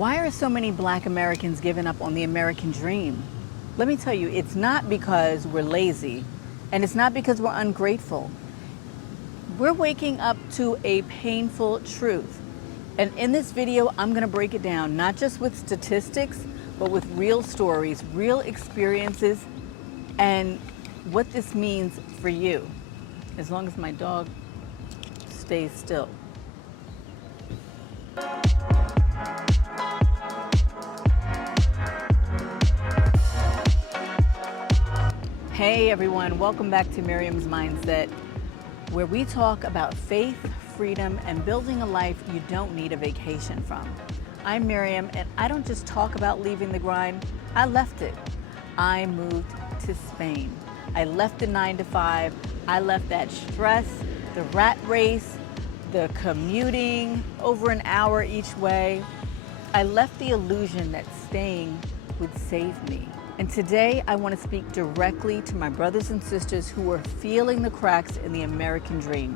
Why are so many Black Americans giving up on the American dream? Let me tell you, it's not because we're lazy, and it's not because we're ungrateful. We're waking up to a painful truth. And in this video, I'm going to break it down, not just with statistics, but with real stories, real experiences, and what this means for you, as long as my dog stays still. Hey everyone, welcome back to Miriam's Mindset, where we talk about faith, freedom, and building a life you don't need a vacation from. I'm Miriam, and I don't just talk about leaving the grind, I left it. I moved to Spain. I left the 9-to-5, I left that stress, the rat race, the commuting over an hour each way. I left the illusion that staying would save me. And today I want to speak directly to my brothers and sisters who are feeling the cracks in the American dream.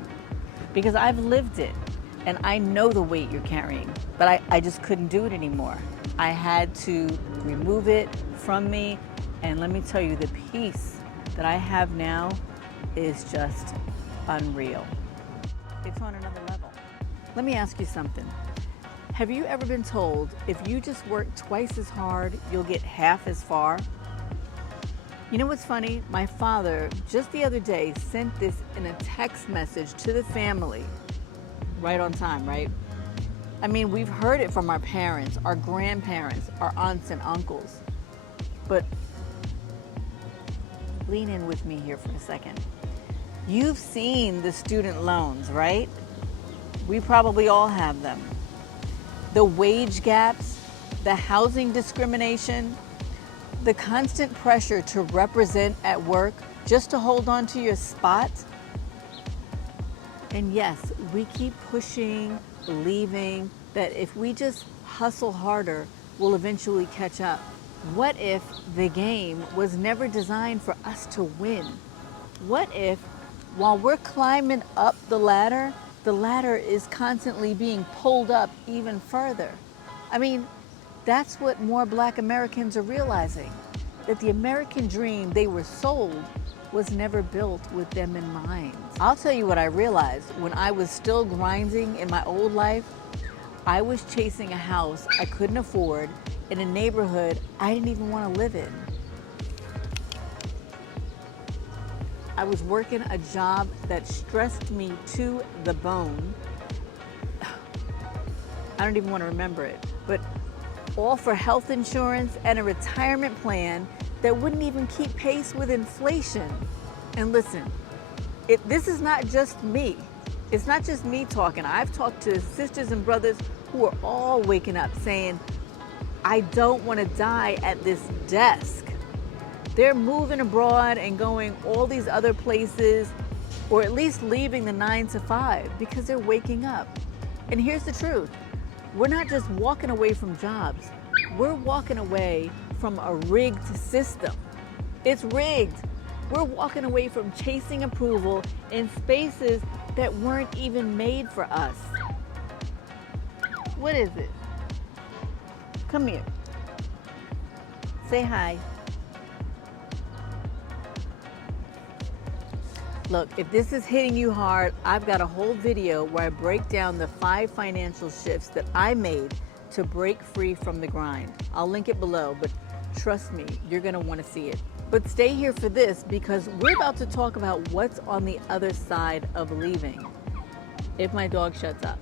Because I've lived it and I know the weight you're carrying, but I just couldn't do it anymore. I had to remove it from me, and let me tell you, the peace that I have now is just unreal. It's on another level. Let me ask you something. Have you ever been told if you just work twice as hard, you'll get half as far? You know what's funny? My father just the other day sent this in a text message to the family. Right on time, right? I mean, we've heard it from our parents, our grandparents, our aunts and uncles. But lean in with me here for a second. You've seen the student loans, right? We probably all have them. The wage gaps, the housing discrimination, the constant pressure to represent at work just to hold on to your spot. And yes, we keep pushing, believing that if we just hustle harder, we'll eventually catch up. What if the game was never designed for us to win? What if while we're climbing up the ladder is constantly being pulled up even further? I mean, that's what more Black Americans are realizing, that the American dream they were sold was never built with them in mind. I'll tell you what I realized when I was still grinding in my old life. I was chasing a house I couldn't afford in a neighborhood I didn't even want to live in. I was working a job that stressed me to the bone. I don't even want to remember it, but all for health insurance and a retirement plan that wouldn't even keep pace with inflation. And listen, this is not just me. It's not just me talking. I've talked to sisters and brothers who are all waking up saying, I don't want to die at this desk. They're moving abroad and going all these other places, or at least leaving the 9-to-5 because they're waking up. And here's the truth. We're not just walking away from jobs. We're walking away from a rigged system. It's rigged. We're walking away from chasing approval in spaces that weren't even made for us. What is it? Come here. Say hi. Look, if this is hitting you hard, I've got a whole video where I break down the 5 financial shifts that I made to break free from the grind. I'll link it below, but trust me, you're gonna wanna see it. But stay here for this, because we're about to talk about what's on the other side of leaving. If my dog shuts up.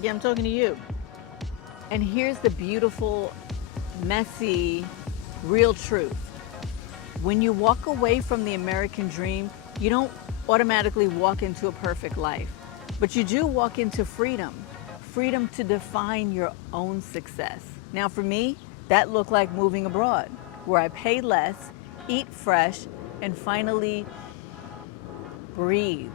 Yeah, I'm talking to you. And here's the beautiful, messy, real truth. When you walk away from the American dream, you don't automatically walk into a perfect life, but you do walk into freedom. Freedom to define your own success. Now for me, that looked like moving abroad, where I pay less, eat fresh, and finally breathe.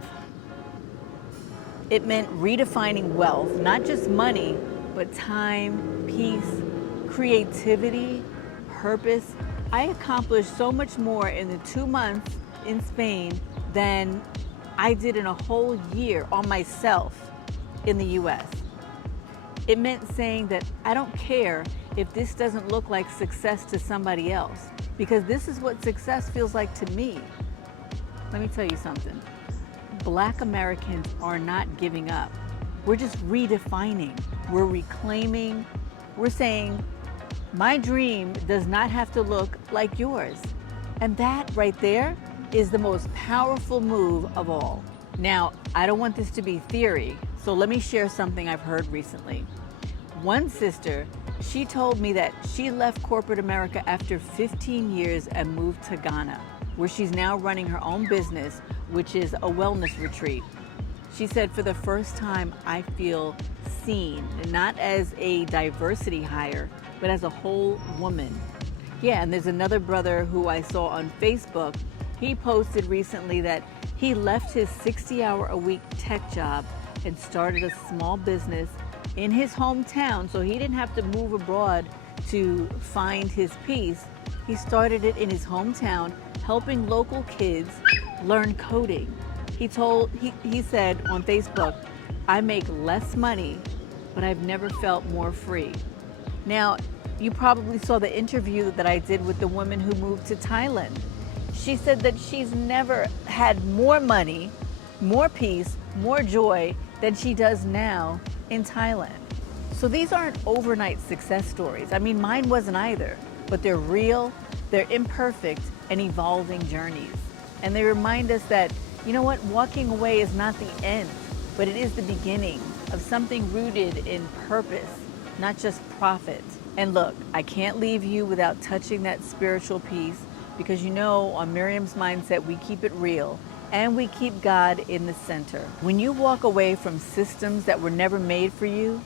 It meant redefining wealth, not just money, but time, peace, creativity, purpose. I accomplished so much more in the 2 months in Spain than I did in a whole year on myself in the US. It meant saying that I don't care if this doesn't look like success to somebody else, because this is what success feels like to me. Let me tell you something. Black Americans are not giving up. We're just redefining. We're reclaiming. We're saying, my dream does not have to look like yours. And that right there is the most powerful move of all. Now, I don't want this to be theory, so let me share something I've heard recently. One sister, she told me that she left corporate America after 15 years and moved to Ghana, where she's now running her own business, which is a wellness retreat. She said, for the first time, I feel seen, not as a diversity hire, but as a whole woman. Yeah, and there's another brother who I saw on Facebook. He posted recently that he left his 60-hour-a-week tech job and started a small business in his hometown, so he didn't have to move abroad to find his peace. He started it in his hometown, helping local kids learn coding. He said on Facebook, I make less money, but I've never felt more free. Now, you probably saw the interview that I did with the woman who moved to Thailand. She said that she's never had more money, more peace, more joy than she does now in Thailand. So these aren't overnight success stories. I mean, mine wasn't either, but they're real, they're imperfect, and evolving journeys. And they remind us that, you know what, walking away is not the end, but it is the beginning of something rooted in purpose, not just profit. And look, I can't leave you without touching that spiritual piece, because you know, on Miriam's Mindset, we keep it real and we keep God in the center. When you walk away from systems that were never made for you,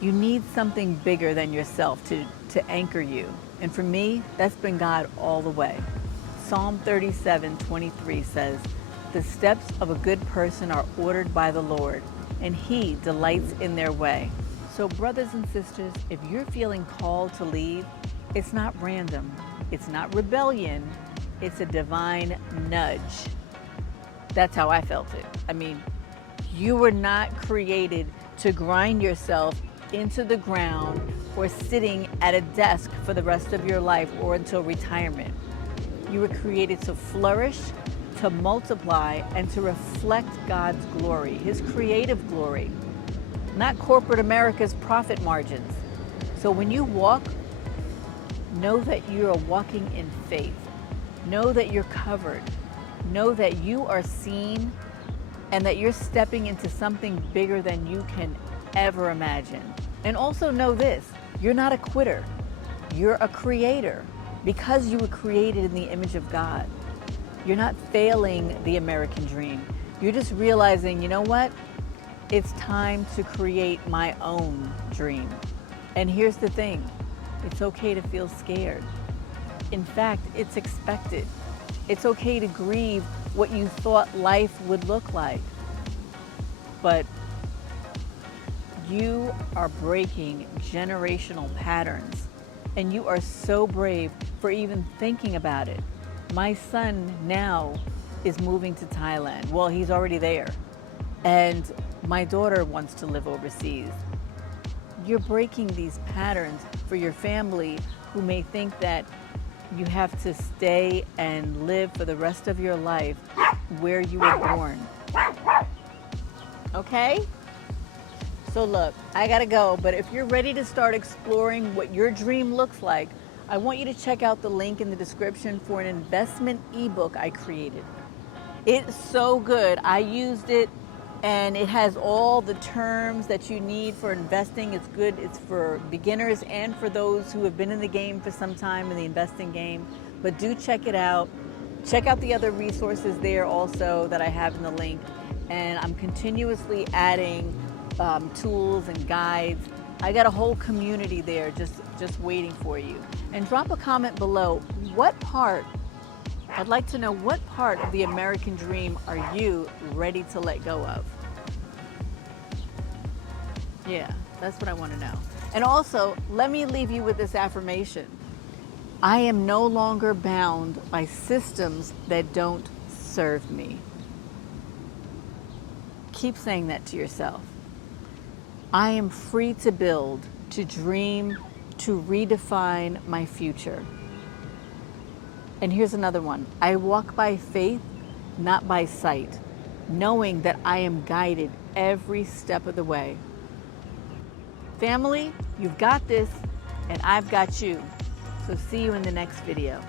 you need something bigger than yourself to anchor you. And for me, that's been God all the way. Psalm 37:23 says, the steps of a good person are ordered by the Lord, and He delights in their way. So brothers and sisters, if you're feeling called to leave, it's not random. It's not rebellion. It's a divine nudge. That's how I felt it. I mean, you were not created to grind yourself into the ground or sitting at a desk for the rest of your life or until retirement. You were created to flourish, to multiply, and to reflect God's glory, His creative glory, not corporate America's profit margins. So when you walk, know that you are walking in faith. Know that you're covered. Know that you are seen and that you're stepping into something bigger than you can ever imagine. And also know this, you're not a quitter. You're a creator because you were created in the image of God. You're not failing the American dream. You're just realizing, you know what? It's time to create my own dream. And here's the thing, it's okay to feel scared. In fact, it's expected. It's okay to grieve what you thought life would look like. But you are breaking generational patterns, and you are so brave for even thinking about it. My son now is moving to Thailand. Well, he's already there. And my daughter wants to live overseas. You're breaking these patterns for your family who may think that you have to stay and live for the rest of your life where you were born. Okay? So look, I gotta go, but if you're ready to start exploring what your dream looks like, I want you to check out the link in the description for an investment ebook I created. It's so good. I used it and it has all the terms that you need for investing. It's good. It's for beginners and for those who have been in the game for some time, in the investing game. But do check it out. Check out the other resources there also that I have in the link. And I'm continuously adding tools and guides. I got a whole community there just waiting for you. And drop a comment below. I'd like to know, what part of the American dream are you ready to let go of? Yeah, that's what I want to know. And also, let me leave you with this affirmation. I am no longer bound by systems that don't serve me. Keep saying that to yourself. I am free to build, to dream, to redefine my future. And here's another one. I walk by faith, not by sight, knowing that I am guided every step of the way. Family, you've got this, and I've got you. So see you in the next video.